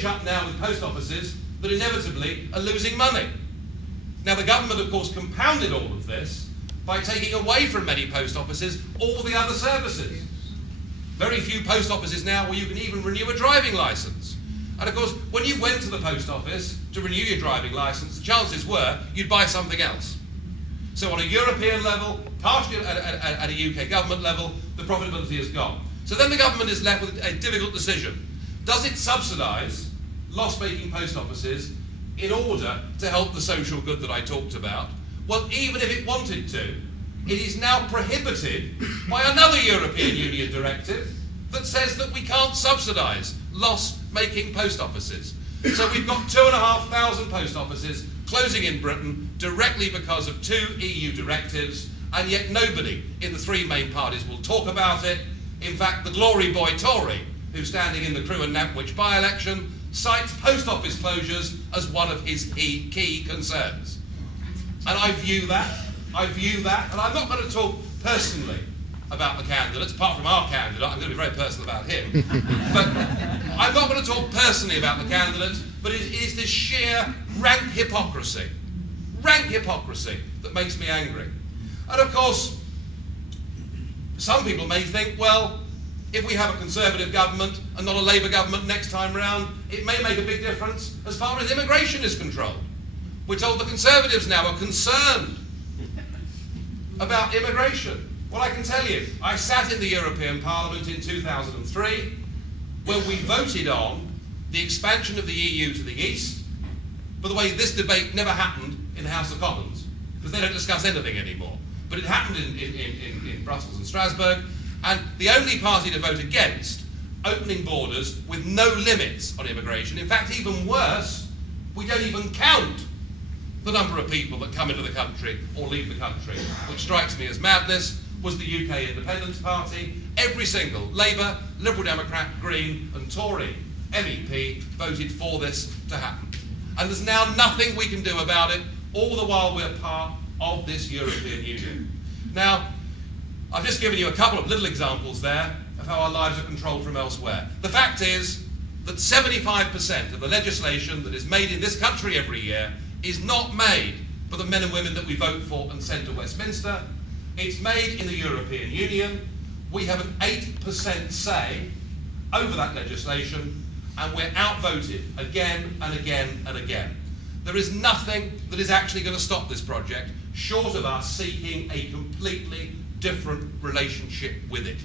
finish up now with post offices that inevitably are losing money. Now, the government, of course, compounded all of this by taking away from many post offices all the other services. Very few post offices now where you can even renew a driving licence. And of course, when you went to the post office to renew your driving licence, the chances were you'd buy something else. So on a European level, partially at a UK government level, the profitability is gone. So then the government is left with a difficult decision. Does it subsidise loss-making post offices in order to help the social good that I talked about? Well, even if it wanted to, it is now prohibited by another European Union directive that says that we can't subsidise loss-making post offices. So we've got 2,500 post offices closing in Britain directly because of 2 EU directives, and yet nobody in the 3 main parties will talk about it. In fact, the glory boy Tory, who's standing in the Crewe Nantwich by-election, cites post office closures as one of his key concerns. And I view that, and I'm not going to talk personally about the candidates, apart from our candidate. I'm going to be very personal about him. But I'm not going to talk personally about the candidates, but it is this sheer rank hypocrisy that makes me angry. And of course, some people may think, well, if we have a Conservative government and not a Labour government next time round, it may make a big difference as far as immigration is controlled. We're told the Conservatives now are concerned about immigration. Well, I can tell you, I sat in the European Parliament in 2003 when we voted on the expansion of the EU to the east. By the way, this debate never happened in the House of Commons, because they don't discuss anything anymore. But it happened in Brussels and Strasbourg, and the only party to vote against opening borders with no limits on immigration. In fact, even worse, we don't even count the number of people that come into the country or leave the country, which strikes me as madness, was the UK Independence Party. Every single Labour, Liberal Democrat, Green and Tory MEP voted for this to happen. And there's now nothing we can do about it, all the while we're part of this European Union. Now, I've just given you a couple of little examples there of how our lives are controlled from elsewhere. The fact is that 75% of the legislation that is made in this country every year is not made for the men and women that we vote for and send to Westminster. It's made in the European Union. We have an 8% say over that legislation, and we're outvoted again and again and again. There is nothing that is actually going to stop this project, short of us seeking a completely different relationship with it.